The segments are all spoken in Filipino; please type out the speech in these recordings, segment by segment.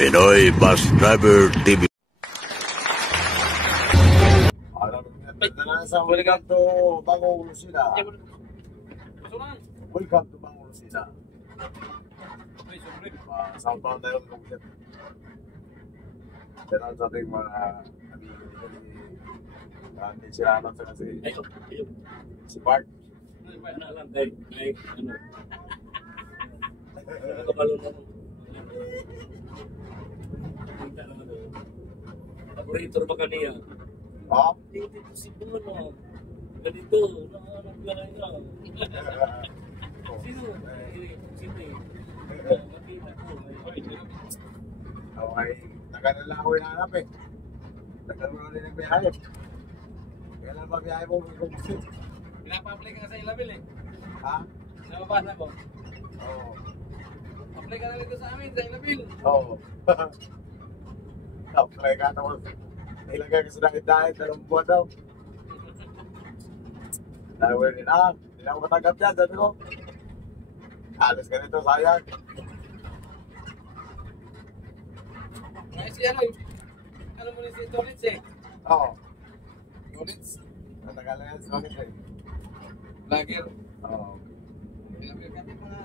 Pinoy Bus Driver TV. Welcome to Bangong Lucina. Welcome to Bangong Lucina. Southbound tayo ng Lucina. Pero sa ating mga nisiranan sa kasi si Bart. Operator ba kaniya? Oh? Dito si Bruno. Ganito, nakakalagay na. Sino? Sino? Nakita ko. Okay, tagal na lang ako hinahanap eh. Tagal mo na rin ang biyahe. Kailan ba biyahe mo? Pinapa-apply ka sa Ilabil eh. Ha? Nababasa mo? Oo. Apply ka na lang sa amin sa Ilabil. Oo. Apply ka naman. Ilagay ka sa dahit-dahit, 2 buwan daw. Dahil wala rin hindi na ako matanggap yan, sabi ko. Alas ka nito, sayang. Ngayon si ano mo rin si Tonitz eh. Oo. Tonitz, Matagal na yan, sorry eh. vlogger. Oo. Ilabil ka din mga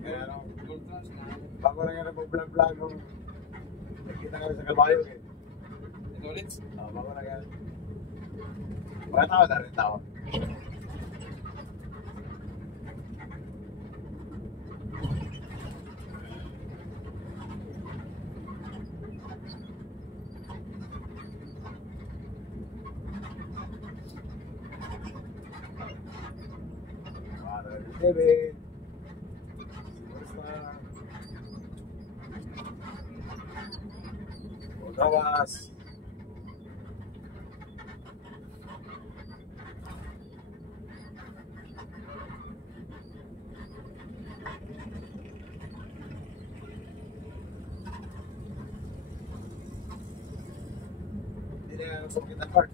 Kaya ano, gold trans na. bago na nga nag-vlog-vlog nung nakita kami sa Kalbayo eh. Si Tonitz. Oo, bago na nga. Mga tao na rin tao. TV. Superstar. Otawas. Hindi na gusto kita part.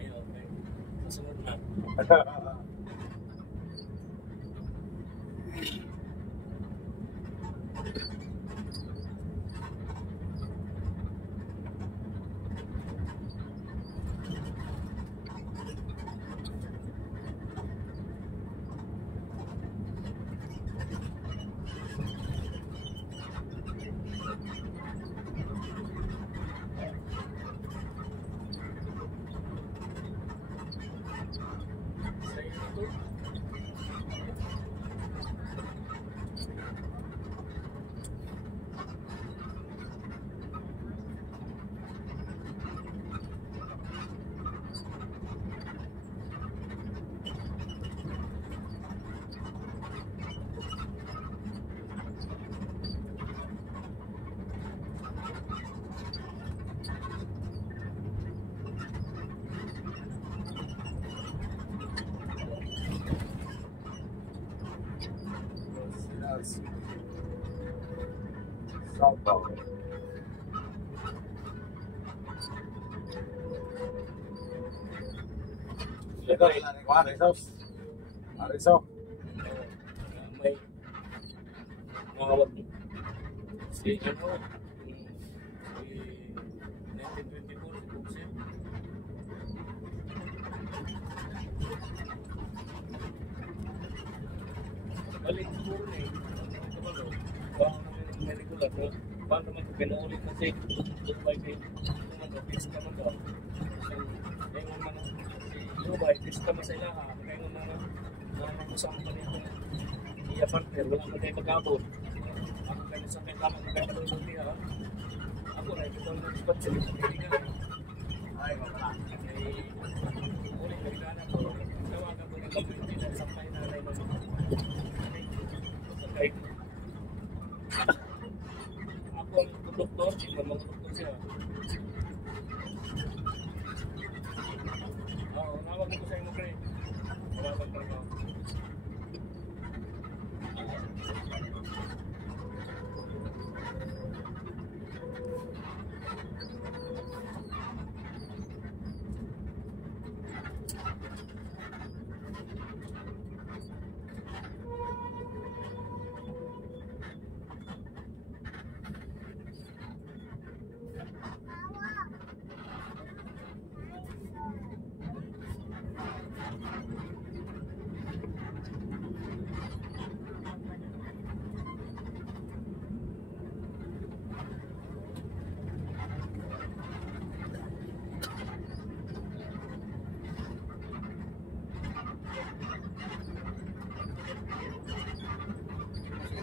Ayun, okay. Kasunod na. Southbound. Ito, ilalim ko, Arisos. Ariso. May mawag si ano, si 1924 si Buksin. Balik siguro na eh. Baka may regular, pero paano naman ito pinaulit kasi doon ba yung pista naman daw. Kaya nga naman, yung ba, pista masaya ka, kaya nga naman, nakakakusama pa nito. Iya partner, wala ka tayo mag-abot. Ako kayo sa kaya lamang na kayo malulog niya. Ako na, ito ang nag-spot sa mga kailangan. Ay, mapala. Uling kailangan ko, tawagan ko ng community na sampay na alay ng okay. Ako ang doktor, hindi mga doktor siya. Oo, nawag ko sa inyo, Craig. Wala bang trabaho.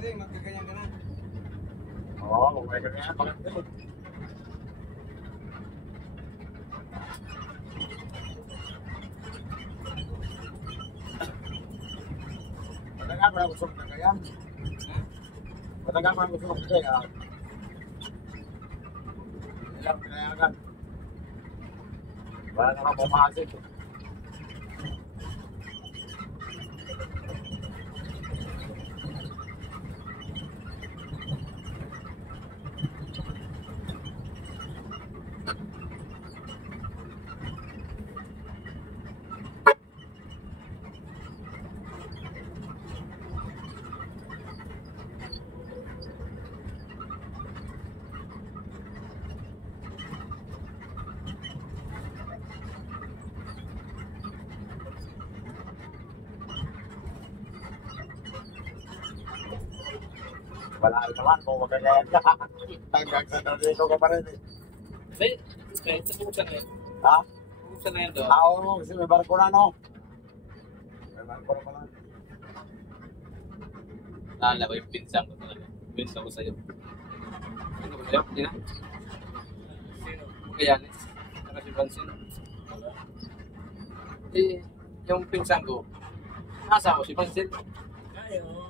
kasi magkaganyan ka na. Oo, kung may ganyan, bakit ito? Matagal pa na gusto ng kagayan. Matagal pa na gusto ng kagayan. Ilang pinayagan. Wala naman pumasok. Wala naman kung magkagayan ka. Hanggang sa nandito ka pa rin eh. Hindi, kumusta na yan? Ha? Kumusta na yan doon? Oo, kasi may barko na no. May barko na pala. Naalala ko yung pinsan ko talaga. Pinsan ko sa'yo. Ano ba sa'yo? Hindi na? Sino? Magayanes. Saka si Francine. Eh, yung pinsan ko, nasa ako si Francine. Ay, oo.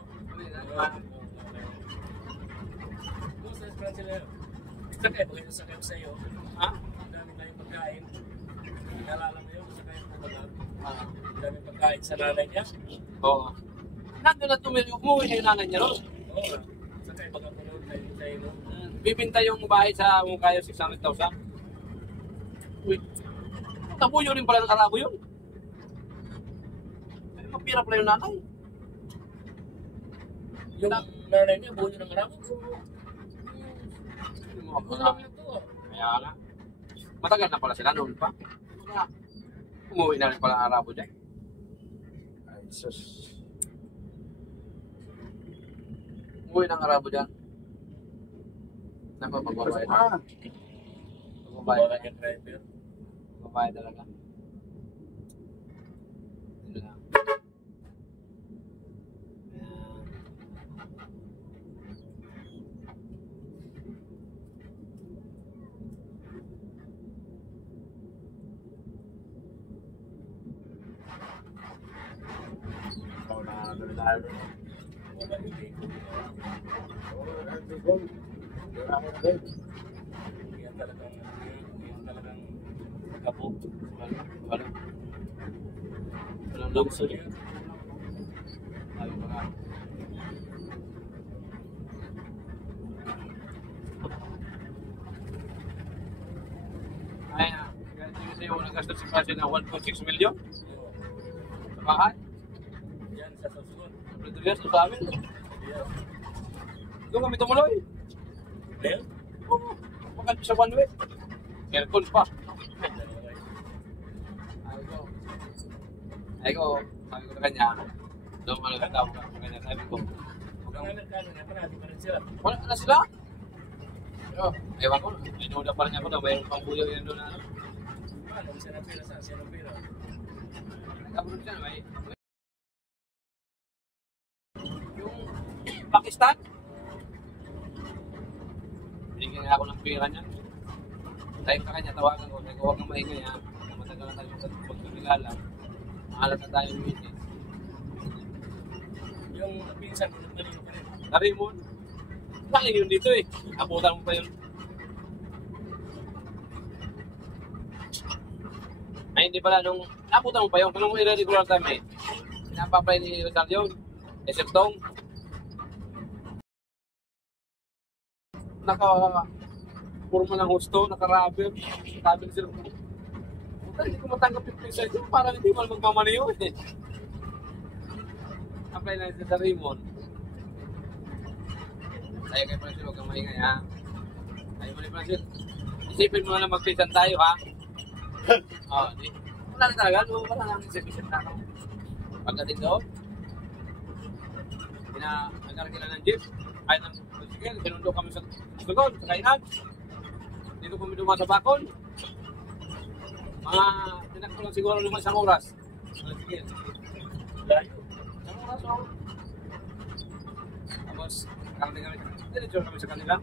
Kumusta si Francine ngayon? Sakay, bakit sakay ko sa'yo? Ha? Ang dami kayong pagkain. Nalala mo yun, sakay ko ba? Ah. Ang dami pagkain sa nanay niya. Oo. Nandun na umuwi na yung nanay niya ron. Oo. Sakay, baka punood tayo sa'yo. No? Bibinta yung bahay sa Mungkayo, 600,000. Uy, tabuyo rin pala ng Arabo yun. Ay, mapira pala yung nanay. Yung nanay niya, buo niya ng arabo ko. Buo lang yun to. Kaya nga. Matagal na pala sila noon pa. Umuwi na rin pala ang Arabo dyan. Ay, sus. Umuwi ng Arabo dyan. Naku, magbabayad. Ah, Magbabayad. Wala yung driver. Magbabayad talaga. Yun na. ikaw na tayo. Wala yung vehicle. Oo, hindi ko. Wala ko na din. Yan talagang kabog. Wala. Walang Luxury. luxury. Sabi pa nga. Ay na. Ganito kasi yung nagastos si Francis na 1.6 million sa bahay. Yan sa susunod. Sa years sa amin. Yes. Doon kami tumuloy. Then, Oo. Magal sa one way. Aircon pa. Ay ko, sabi ko sa kanya, doon mo nagkatawag ka sa kanya, sabi ko, ang Amerikano niya, parati pa rin sila. wala na sila. Pero, ewan ko, inuuna pa rin ako na mayroon pang buyaw yan doon na ano. Paano? Siya ng pira saan? Siya ng pira. Nagkabulog siya, may... Yung Pakistan, binigyan nga ako ng pira niya. Tayo ka kanya, tawagan ko, sabi ko, huwag kang maingay ha. Matagal na tayo magkakilala. Maalat na tayo yung meeting. Yung pinsan ko, nagbalino pa rin. Narimon, galing yun dito eh. Abutan mo pa yun. Ay, hindi pala nung abutan mo pa yun. Kung i-regular time eh. Pinapapay ni Rizal yun. Eseptong. Naka-purma ng husto, naka-rubber. Sabi ni sila, puta, hindi ko matanggap yung pizza ito. Parang hindi mo magmamaniyo eh. Apply na sa Raymond. Tayo kay Francis, huwag kang maingay ha. Tayo mo ni Francis. Isipin mo na mag-pisan tayo ha. Oo, di. Wala na talaga, no? Wala lang isip-isip na ako. Pagdating doon, nagkarakila ng jeep. Ay, ng bicycle, sinundo kami sa Sugon, sa Kainan. Dito kami dumaan sa Bacol. Mga tinakbo lang siguro naman isang oras. Sige. Layo. Isang oras, oh. Tapos Tapos, kami diretso kami sa kanila.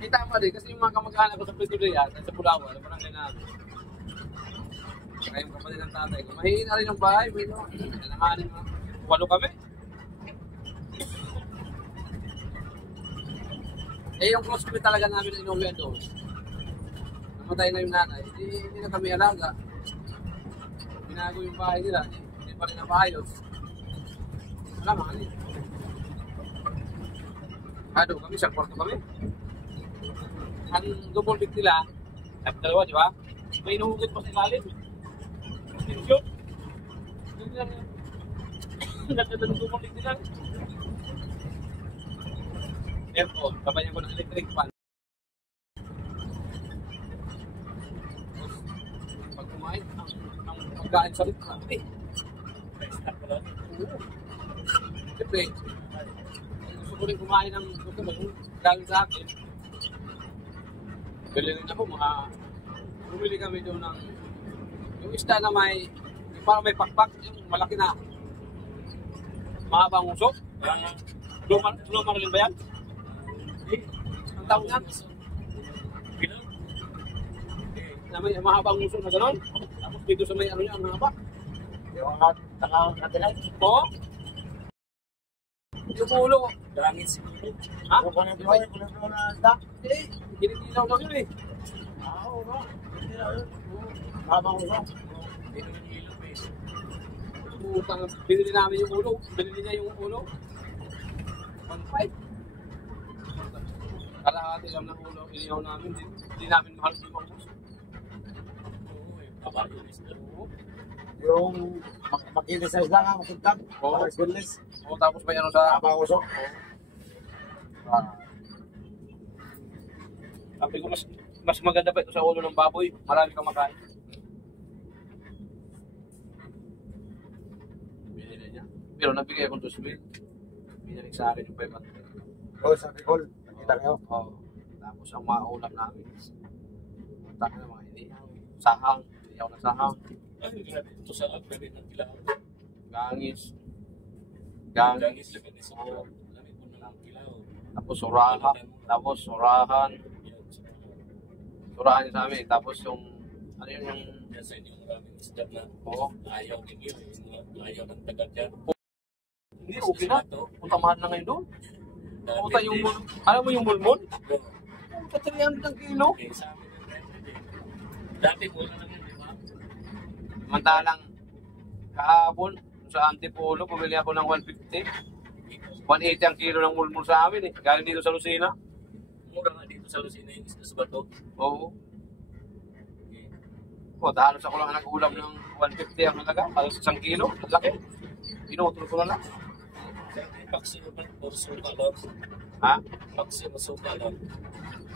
Eh, tama din, kasi yung mga kamag-anak ko sa Pretoria, sa Pulawan, sa barangay namin. Kaya yung kapatid ng tatay ko, mahina rin yung bahay, may no. Nananganin mo. 8 kami. Eh, yung close kami talaga namin na inuwian doon. Namatay na yung nanay, hindi na kami alaga. Binago yung bahay nila, hindi pa rin napaayos. Wala mga kanil. Kami, isang kwarto kami. Ang double bed nila, dalawa, di ba? May inuhugot pa sa ilalim. Extension. Hindi lang yan. Ganda ng double bed nila. Aircon, kabanyan ko ng electric fan. Pag kumain, ang pagkain sa rin, grabe. Siyempre, gusto ko rin kumain ng gawin sa akin. Bili rin ako, bumili kami doon ng yung isda na may, yung parang may pakpak, yung malaki na mahabang usok. Lumar rin ba yan? Ang tawag yan? Na may mahabang usok na gano'n. Tapos dito sa may ano niya, ang haba. Yung nakakatilay. Oo. Yung ulo. Langit siguro. Ha? Kung ano yung kulang na isda. Eh, ginigilaw daw yun eh. Oo, no. Habang usok. Utang, binili namin yung ulo. Binili niya yung ulo. 1.5. Kalahati lang ng ulo. Inihaw namin. Hindi namin mahal yung mga Yung makinis sa isda nga, makintab. Oo. Makinis. O tapos may ano sa... Habang usok. Sabi ko, mas maganda pa ito sa ulo ng baboy. Marami kang makain. Binili niya. Pero nabigay akong 2,000. Binalik sa akin yung 500. Oo, sa Bicol. Nakita kayo. Oo. Tapos ang maulam namin. Punta ka naman, hindi. Sahang. Hindi ako nasahang. Ano yung natin ito sa aglarin ng kilaw? Gangis. Gangis lang ito sa Oo. lamit mo ng kilaw. Tapos surahan. Tapos surahan. Surahan niya sa amin. Tapos yung... Ano yun yung... Yan sa inyo maraming isda na Oo. ayaw ninyo. Ayaw ng tagat yan. Hindi, okay na. Punta mahal na ngayon doon. Dati Punta yung... din. Alam mo yung mulmul? Oo. Punta 300 ang kilo. Okay, sa amin yung record eh. Dati mula lang yun, di ba? Mantalang kahapon sa Antipolo, bumili ako ng 150. 180 ang kilo ng mulmul sa amin eh. Galing dito sa Lucena. Mura nga dito sa Lucena yung isda sa bato. Oo. O, halos ako lang nag-ulam ng 150 ang halaga. Halos 1 kilo. Ang laki. Pinutol ko na lang. Paksi mo ba? O suka lang? Ha? Paksi mo suka lang?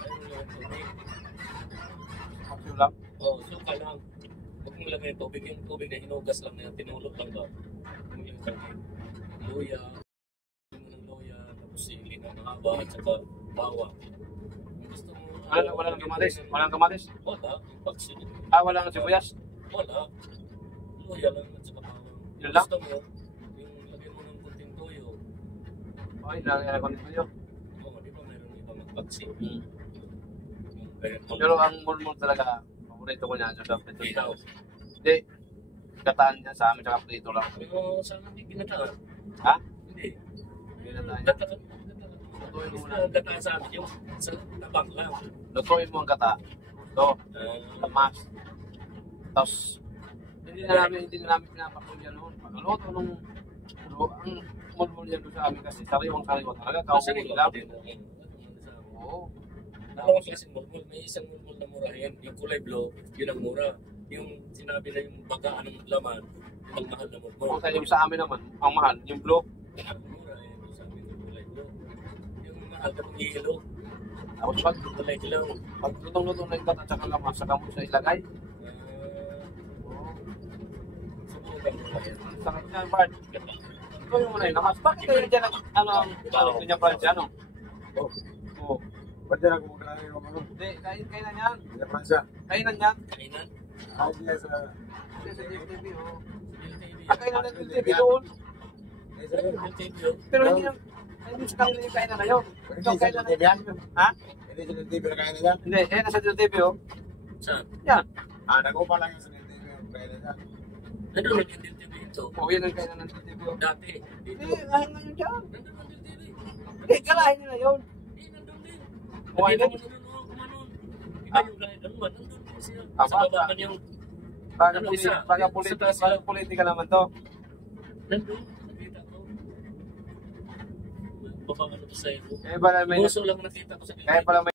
Ayun yung tubig. Paksiw lang. Oo, suka lang. Huwag mo lang yung tubig na hinugas lang na tinulog lang ba? Yung kanya. Luya. Ng luya. Tapos sili na mahaba at saka bawang. Kung gusto mo... Walang kamatis. Walang kamatis. Wala. Yung paksi. Walang sibuyas. Wala. Luya lang at saka bawang. Yun lang? Gusto mo, yung lagyan mo ng kunting toyo. Ay, nalagyan ko nito yun. Oo, di ba mayroon ibang magpaksi? Yung kaya Pero ang mulmul talaga, paborito ko niya sa prito. Ilaw. Hindi. Kataan niya sa amin, tsaka prito lang. Pero sana hindi ginataan. Ha? Hindi. Hindi na tayo. Gataan. Lutuin mo muna. Gataan sa amin yung sa tabang lang. Lutuin mo ang kata. Ito, lamas. Tapos, hindi na namin pinapakulyan noon. Pagkaluto nung ang mulmul yan doon sa amin kasi sariwang-sariwa talaga. Kasi Kaukulit lang. din. Oo. Dalawang klaseng mulmul. May isang mulmul na murahin. Yung kulay blue, yun ang mura. Yung sinabi na yung bagaan ng laman, yun ang mahal na mulmul. Kung tayo sa amin naman, ang mahal, yung blue. Ang mura eh, sa amin yung kulay blue. Yung mahal na pang yellow, Tapos pag yung kulay dilaw. lutong-lutong na yung kata tsaka lamas, saka mo sa ilagay. Subukan mo ba yan? Sakit niya, Bart. Ito yung muna yun. Bakit kayo dyan ano ang kanya Francia, ano? Oo. Ba't yan ang kumakain yung ano? Hindi, kainan yan. Sa Pransya. Kainan yan. Kainan? Ay, diya sa... Hindi sa GTV, oo. Yung TV. Ang kainan ng GTV doon. Ay, sa... Yung TV yun. Pero hindi lang, Hindi sa kanila yung kainan na yun. Hindi Itong sa kainan na TV yan. Ha? Hindi sa TV na kaya nila. Hindi, eh, nasa TV oh. Saan? Yan. Nag-upa lang yung sa TV yung kaya nila. Ano nag-interview dito? O, yan ang kainan ng TV oh. Dati. Hindi, Dito. ngayon dyan. Nandun ang TV. Hindi, kalahin nila yun. Nandun din. O, Hindi ayun. naman nanonood kumanon. Iba yung gaya ganun man. Nandun din siya. Ah, Sa baba man yung Baga Ano, isa? politika naman to. nandun. Nakita ko. Baka ano to sa iyo. Kaya pala may, Puso lang nakita ko sa kaya pala may